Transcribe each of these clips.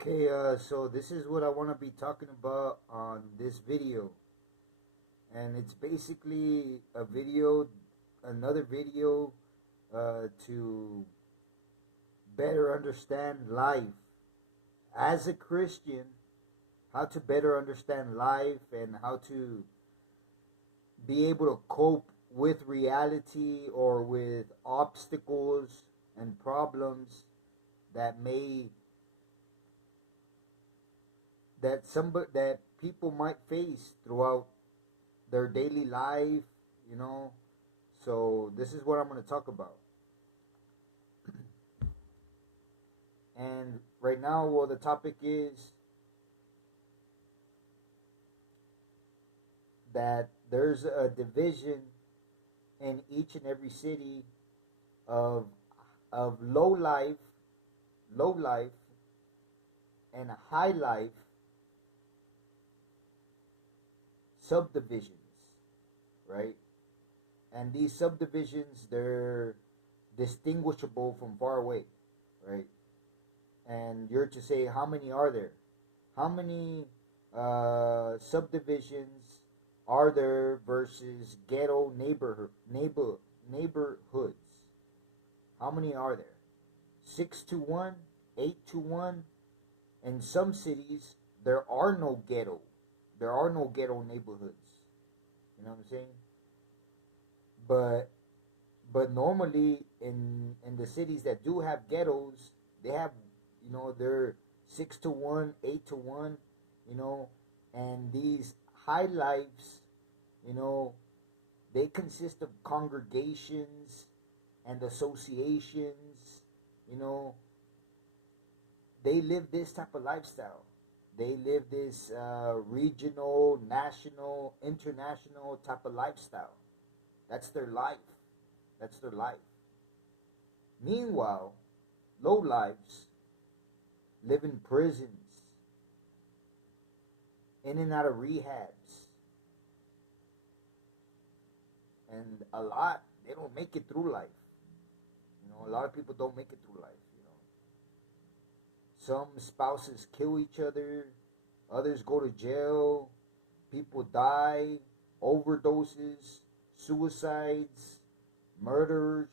Okay, so this is what I want to be talking about on this video. And it's basically another video to better understand life. As a Christian, how to better understand life and how to be able to cope with reality or with obstacles and problems that may that people might face throughout their daily life, you know. So this is what I'm going to talk about. And right now, well, the topic is that there's a division in each and every city of low life, and high life subdivisions, right? And these subdivisions, they're distinguishable from far away, right? And you're to say, how many are there? How many subdivisions are there versus ghetto neighborhoods? How many are there? 6 to 1, 8 to 1. In some cities, there are no ghetto. There are no ghetto neighborhoods. You know what I'm saying? But normally in the cities that do have ghettos, they have, they're 6 to 1, 8 to 1, you know, and these high lives, you know, they consist of congregations and associations, you know. They live this type of lifestyle. They live this regional, national, international type of lifestyle. That's their life. That's their life. Meanwhile, low lives live in prisons, in and out of rehabs, and a lot, they don't make it through life. You know, a lot of people don't make it through life. You know, some spouses kill each other, others go to jail, people die, overdoses, suicides, murders.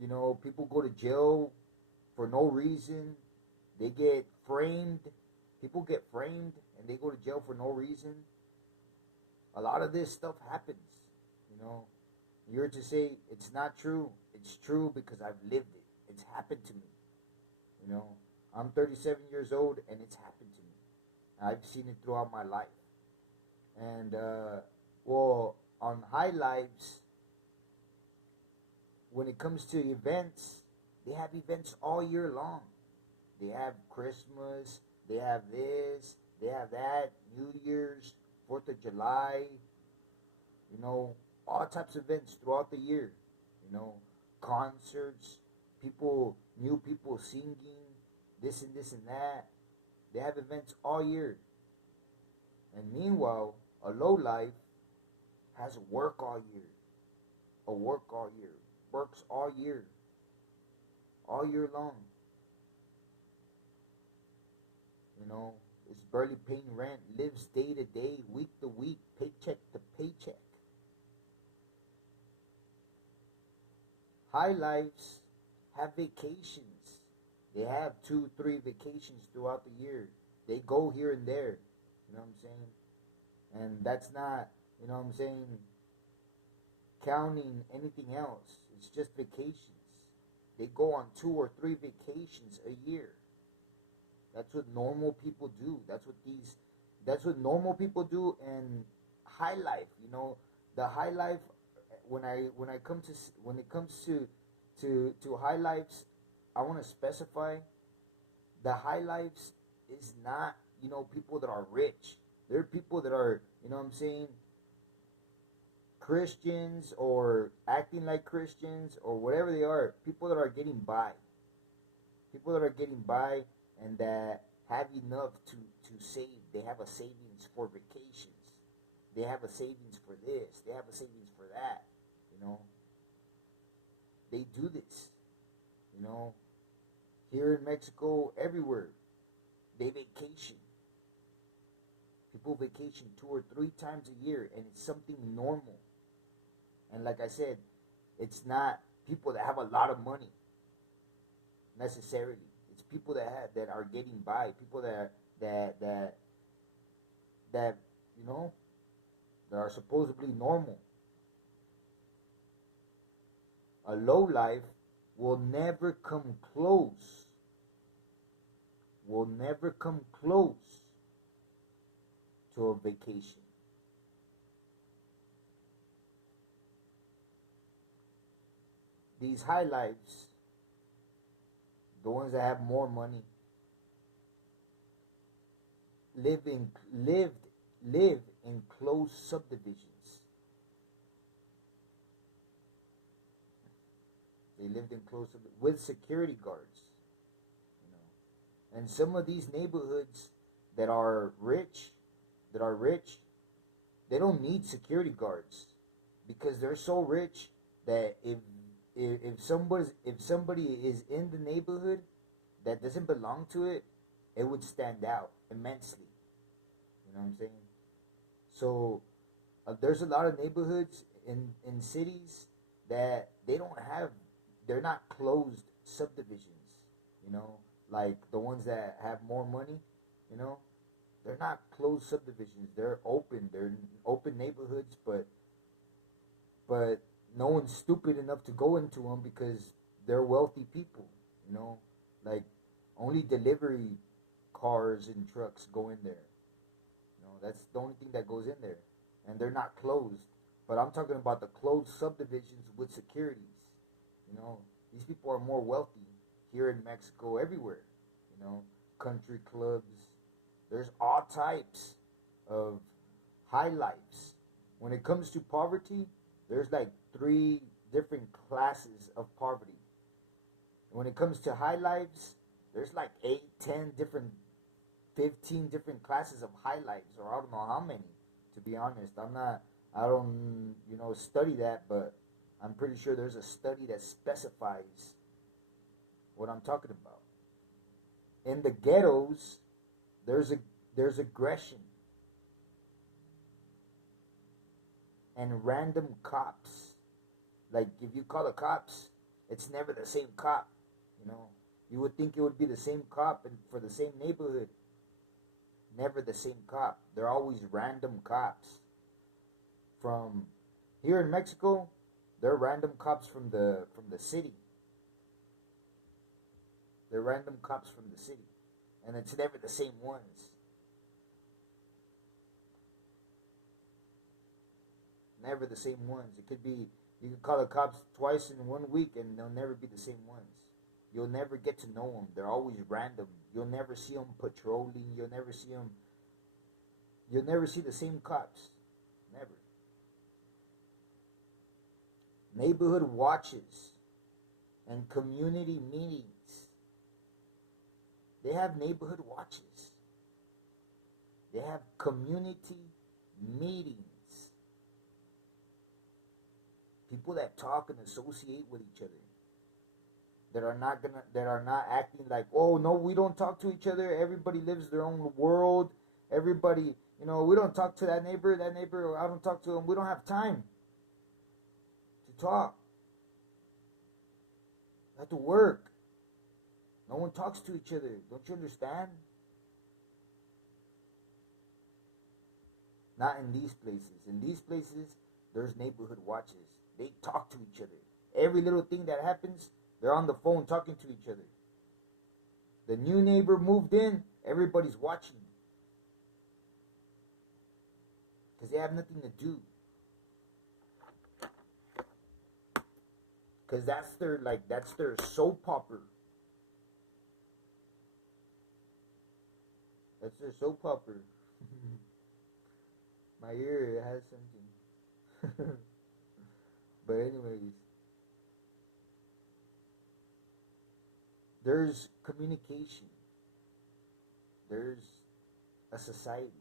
You know, people go to jail for no reason. They get framed. People get framed and they go to jail for no reason. A lot of this stuff happens. You know, you're to say it's not true. It's true because I've lived it. It's happened to me. You know, I'm 37 years old and it's happened to me. I've seen it throughout my life. And, well, on high lives, when it comes to events, they have events all year long. They have Christmas, they have this, they have that, New Year's, 4th of July, you know, all types of events throughout the year. You know, concerts, new people singing, this and that. They have events all year. And meanwhile, a low life has work all year. A work all year. Works all year long. You know, is barely paying rent, lives day to day, week to week, paycheck to paycheck. High lives have vacations. They have 2, 3 vacations throughout the year. They go here and there. You know what I'm saying? And that's not, you know what I'm saying, counting anything else. It's just vacations. They go on 2 or 3 vacations a year. That's what normal people do. That's what normal people do in high life. You know, the high life. When it comes to high lives, I want to specify the high lives is not, people that are rich. There are people that are, you know what I'm saying, Christians or acting like Christians or whatever they are. People that are getting by. People that are getting by and that have enough to save. They have a savings for vacations. They have a savings for this. They have a savings for that. You know, they do this. Here in Mexico, everywhere, they vacation. People vacation 2 or 3 times a year, and it's something normal. And like I said, it's not people that have a lot of money necessarily. It's people that are getting by. People that that that you know that are supposedly normal. A low life will never come close. Will never come close to a vacation. These high lives, the ones that have more money, live in lived live in closed subdivisions. They lived in closed with security guards, you know. And some of these neighborhoods that are rich, that are rich, they don't need security guards because they're so rich that if somebody is in the neighborhood that doesn't belong to it, it would stand out immensely. You know what I'm saying? So there's a lot of neighborhoods in cities that they're not closed subdivisions. You know, like the ones that have more money. You know, they're not closed subdivisions. They're open. They're open neighborhoods, but no one's stupid enough to go into them because they're wealthy people. You know, like only delivery cars and trucks go in there. You know, that's the only thing that goes in there, and they're not closed. But I'm talking about the closed subdivisions with securities. You know, these people are more wealthy here in Mexico, everywhere. You know, country clubs. There's all types of high lives. When it comes to poverty, there's like 3 different classes of poverty. When it comes to high lives, there's like 8, 10 different, 15 different classes of high lives, or I don't know how many. To be honest, I don't, study that, but I'm pretty sure there's a study that specifies what I'm talking about. In the ghettos, there's a there's aggression and random cops. Like if you call the cops, it's never the same cop. You know, you would think it would be the same cop and for the same neighborhood. Never the same cop. They're always random cops. From here in Mexico, they're random cops from the city. They're random cops from the city, and it's never the same ones. Never the same ones. It could be you could call the cops twice in 1 week, and they'll never be the same ones. You'll never get to know them. They're always random. You'll never see them patrolling. You'll never see them. You'll never see the same cops. Never. Neighborhood watches and community meetings. They have neighborhood watches. They have community meetings. People that talk and associate with each other. That are not acting like, oh no, we don't talk to each other. Everybody lives their own world. Everybody, we don't talk to that neighbor. That neighbor, I don't talk to him. We don't have time to talk. We have to work. No one talks to each other. Don't you understand? Not in these places. In these places, there's neighborhood watches. They talk to each other. Every little thing that happens, they're on the phone talking to each other. The new neighbor moved in, everybody's watching. Because they have nothing to do. Because that's their soap opera. That's their soap opera. My ear has something. But anyways, there's communication. There's a society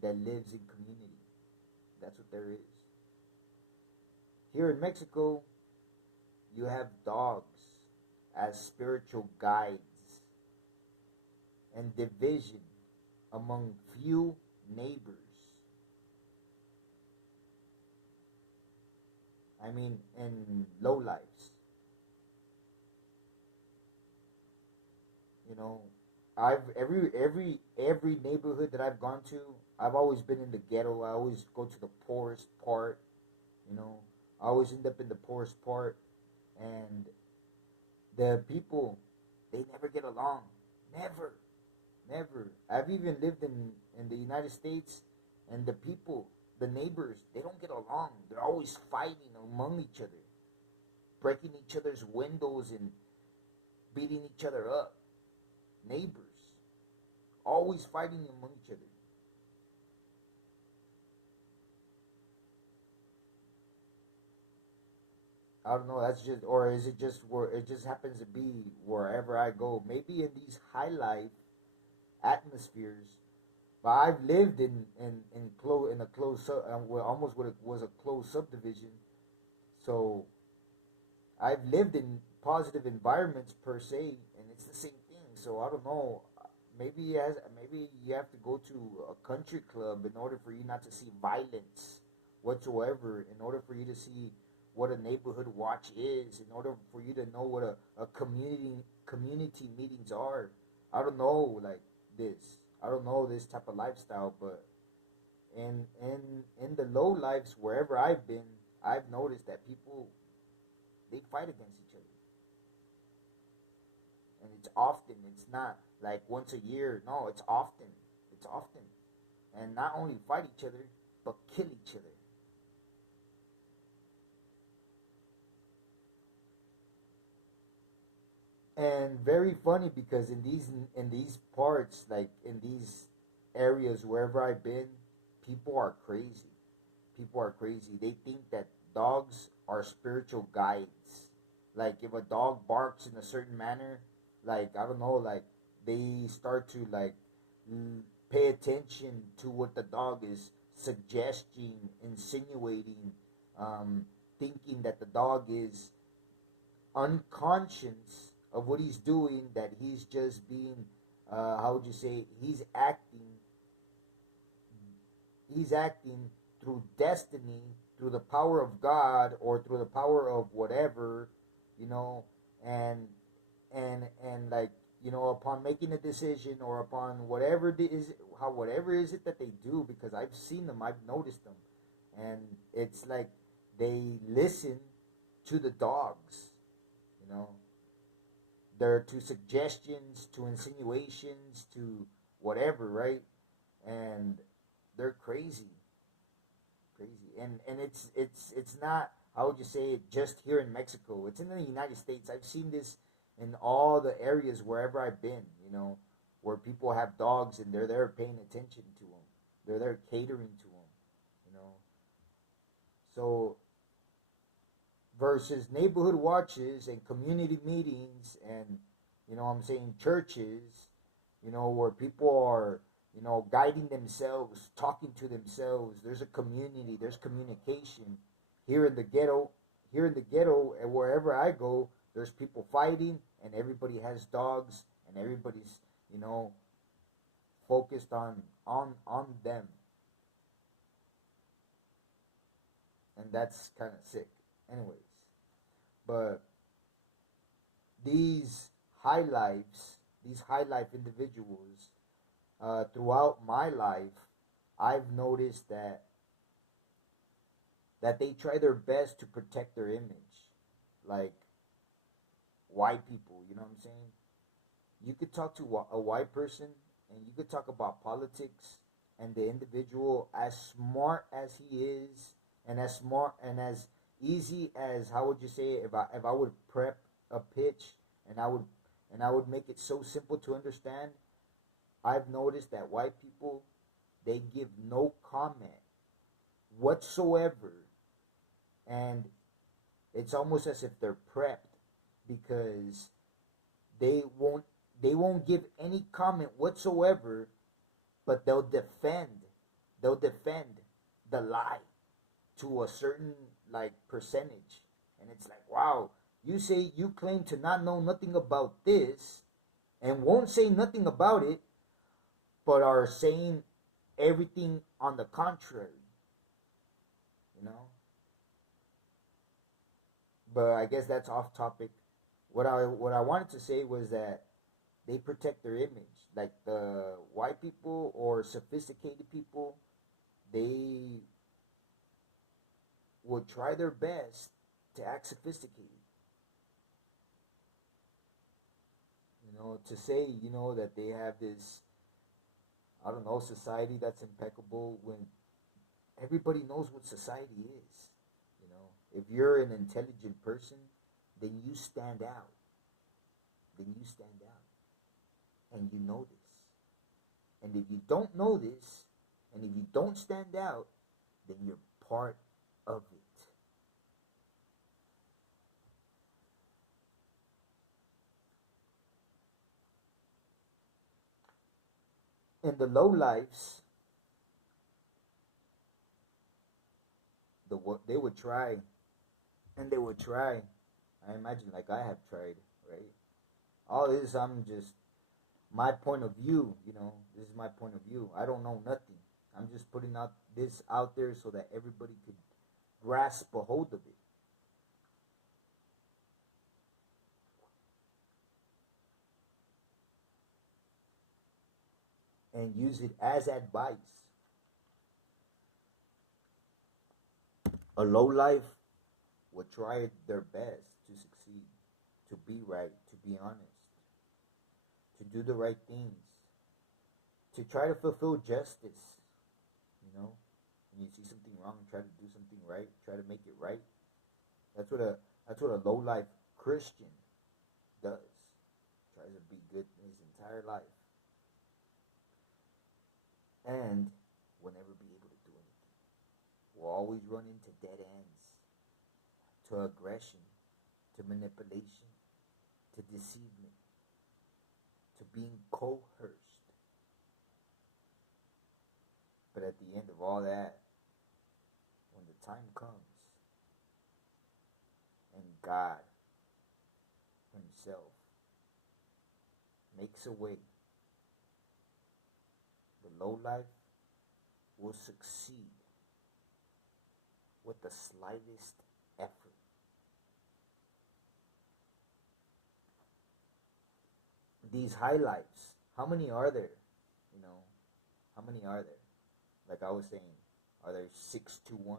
that lives in community. That's what there is. Here in Mexico, you have dogs as spiritual guides and division among few neighbors. I mean, in low lives. You know, I've every neighborhood that I've gone to, I've always been in the ghetto. I always go to the poorest part. You know, I always end up in the poorest part, and the people, they never get along. Never, never. I've even lived in the United States, and the people, the neighbors, they don't get along. They're always fighting among each other, breaking each other's windows and beating each other up. Neighbors, always fighting among each other. I don't know. That's just, or is it just where it just happens to be wherever I go? Maybe in these high life atmospheres. But I've lived in a close almost what it was a closed subdivision. So I've lived in positive environments per se, and it's the same thing. So I don't know. Maybe you have to go to a country club in order for you not to see violence whatsoever. In order for you to see what a neighborhood watch is. In order for you to know what a community meetings are. I don't know like this. I don't know this type of lifestyle, but in the low lives wherever I've been, I've noticed that people, they fight against each other, and it's often. It's not like once a year. No, it's often. It's often, and not only fight each other, but kill each other. And very funny because in these parts, like in these areas wherever I've been, people are crazy. People are crazy. They think that dogs are spiritual guides. Like if a dog barks in a certain manner, like I don't know, like they start to like pay attention to what the dog is suggesting, insinuating, thinking that the dog is unconscious of what he's doing, that he's just being, how would you say, he's acting through destiny, through the power of God, or through the power of whatever, you know, and like, upon making a decision, or upon whatever it is, how whatever is it that they do, because I've seen them, I've noticed them, and it's like they listen to the dogs, you know, they're to suggestions, to insinuations, to whatever, right? And they're crazy, crazy, and it's not. How would you say it? Just here in Mexico, it's in the United States. I've seen this in all the areas wherever I've been. Where people have dogs and they're there paying attention to them. They're there catering to them. You know, so versus neighborhood watches and community meetings, and I'm saying churches, where people are, guiding themselves, talking to themselves. There's a community, there's communication. here in the ghetto here in the ghetto, and wherever I go, there's people fighting, and everybody has dogs, and everybody's, you know focused on them, and that's kind of sick. Anyways, but these high lives, these high life individuals, throughout my life, I've noticed that they try their best to protect their image, like white people. You know what I'm saying? You could talk to a white person, and you could talk about politics, and the individual, as smart as he is, and as smart and as easy as, how would you say it, if I would prep a pitch, and I would make it so simple to understand. I've noticed that white people, they give no comment whatsoever, and it's almost as if they're prepped, because they won't they won't give any comment whatsoever, but they'll defend the lie to a certain, like, percentage. And it's like, wow, You say you claim to not know nothing about this and won't say nothing about it, but are saying everything on the contrary, you know? But I guess that's off topic. What I wanted to say was that they protect their image. Like the white people or sophisticated people, they would try their best to act sophisticated. To say, that they have this, I don't know, society that's impeccable when everybody knows what society is. If you're an intelligent person, then you stand out. Then you stand out. And you know this. And if you don't know this, and if you don't stand out, then you're part of it. And the low lives, they would try, and they would try. I imagine, like I have tried, right? All this, I'm just my point of view. This is my point of view. I don't know nothing. I'm just putting out this out there so that everybody could grasp a hold of it. And use it as advice. A low life would try their best to succeed, to be right, to be honest, to do the right things, to try to fulfill justice. When you see something wrong, try to do something right, try to make it right. That's what a low life Christian does. Tries to be good in his entire life, and will never be able to do anything. Will always run into dead ends, to aggression, to manipulation, to deceivement, to being coerced. But at the end of all that, when the time comes and God Himself makes a way, the low life will succeed with the slightest effort. These high lives, how many are there? How many are there? Like I was saying, are there 6 to 1,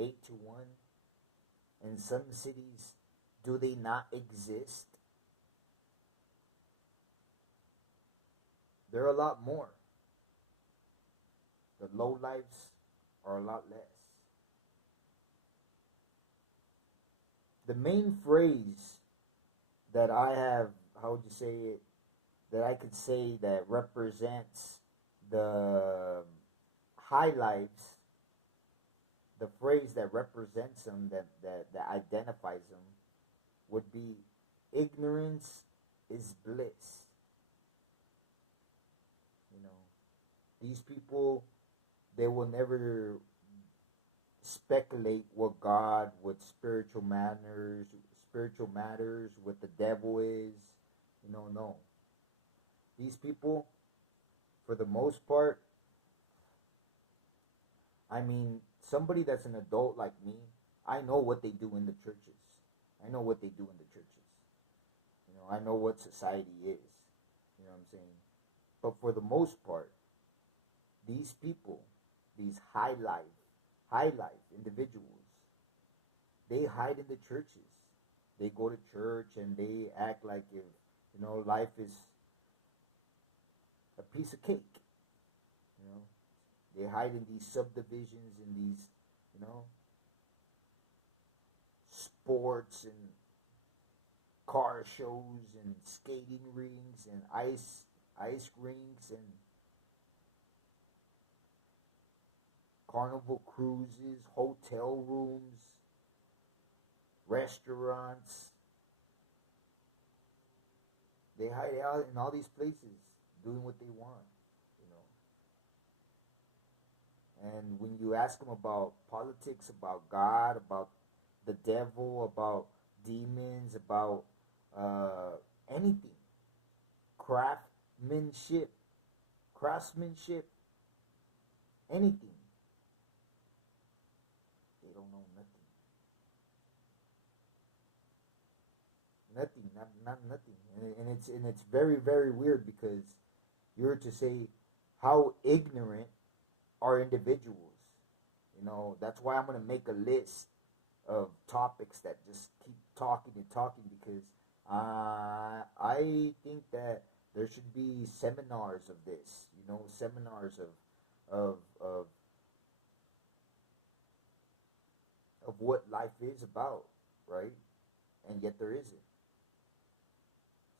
8 to 1? In some cities, do they not exist? There are a lot more. The low lives are a lot less. The main phrase that I have, how would you say it, that I could say that represents the high lives, the phrase that represents them, that identifies them, would be ignorance is bliss. These people, they will never speculate what God, what spiritual matters, what the devil is. No. These people, for the most part, I mean, somebody that's an adult like me, I know what they do in the churches. I know what they do in the churches. I know what society is. You know what I'm saying? But for the most part, these people, these high life individuals, they hide in the churches. They go to church and they act like if life is a piece of cake. You know, they hide in these subdivisions, in these you know sports and car shows and skating rinks and ice rinks and carnival cruises, hotel rooms, restaurants. They hide out in all these places doing what they want, you know. And when you ask them about politics, about God, about the devil, about demons, about anything, craftsmanship, craftsmanship, anything. They don't know nothing. Nothing, not nothing. And it's very, very weird because you're to say how ignorant are individuals. That's why I'm gonna make a list of topics that just keep talking and talking because I think that there should be seminars of this. Seminars of of of what life is about, right? And yet there isn't.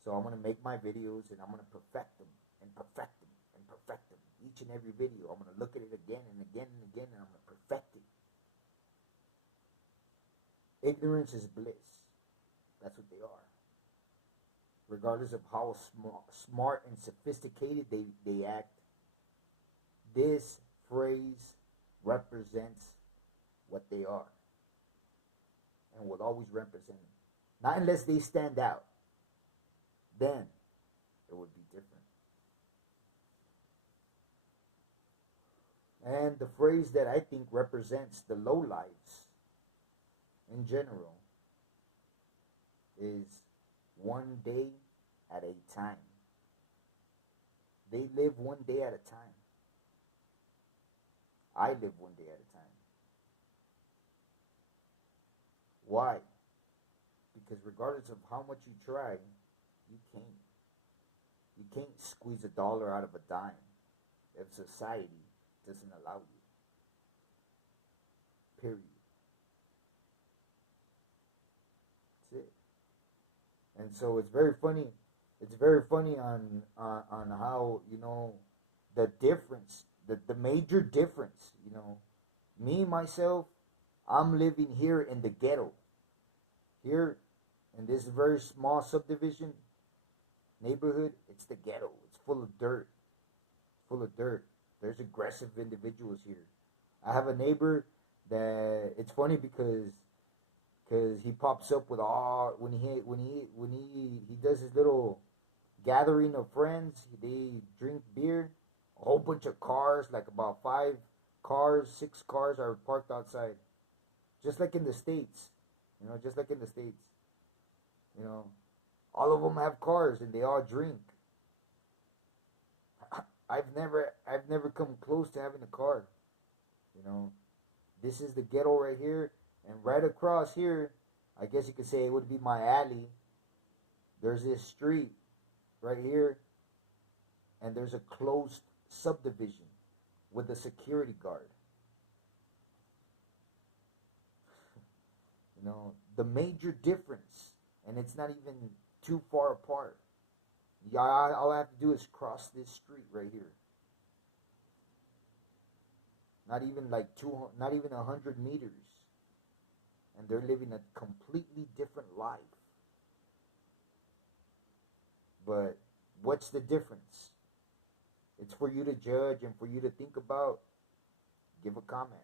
So I'm gonna make my videos and I'm gonna perfect them and perfect them and perfect them. Each and every video, I'm gonna look at it again and again and again, and I'm gonna perfect it. Ignorance is bliss. That's what they are. Regardless of how smart and sophisticated they act, this phrase represents what they are and will always represent them. Not unless they stand out. Then it would be different. And the phrase that I think represents the low lives in general is one day at a time. They live one day at a time. I live one day at a time. Why? Because regardless of how much you try, you can't. You can't squeeze a dollar out of a dime if society doesn't allow you. Period. That's it. And so it's very funny. It's very funny on how the difference, the major difference. Me myself, I'm living here in the ghetto. Here in this very small subdivision neighborhood, it's the ghetto. It's full of dirt. Full of dirt. There's aggressive individuals here. I have a neighbor that it's funny because he pops up with all when he does his little gathering of friends. They drink beer. A whole bunch of cars, like about 5 cars, 6 cars, are parked outside, just like in the states. Just like in the states. You know, all of them have cars and they all drink. I've never come close to having a car. You know, this is the ghetto right here, and right across here, I guess you could say it would be my alley. There's this street right here, and there's a closed subdivision with a security guard. The major difference, and it's not even too far apart. Yeah, all I have to do is cross this street right here. Not even like not even 100 meters, and they're living a completely different life. But what's the difference? It's for you to judge and for you to think about. Give a comment.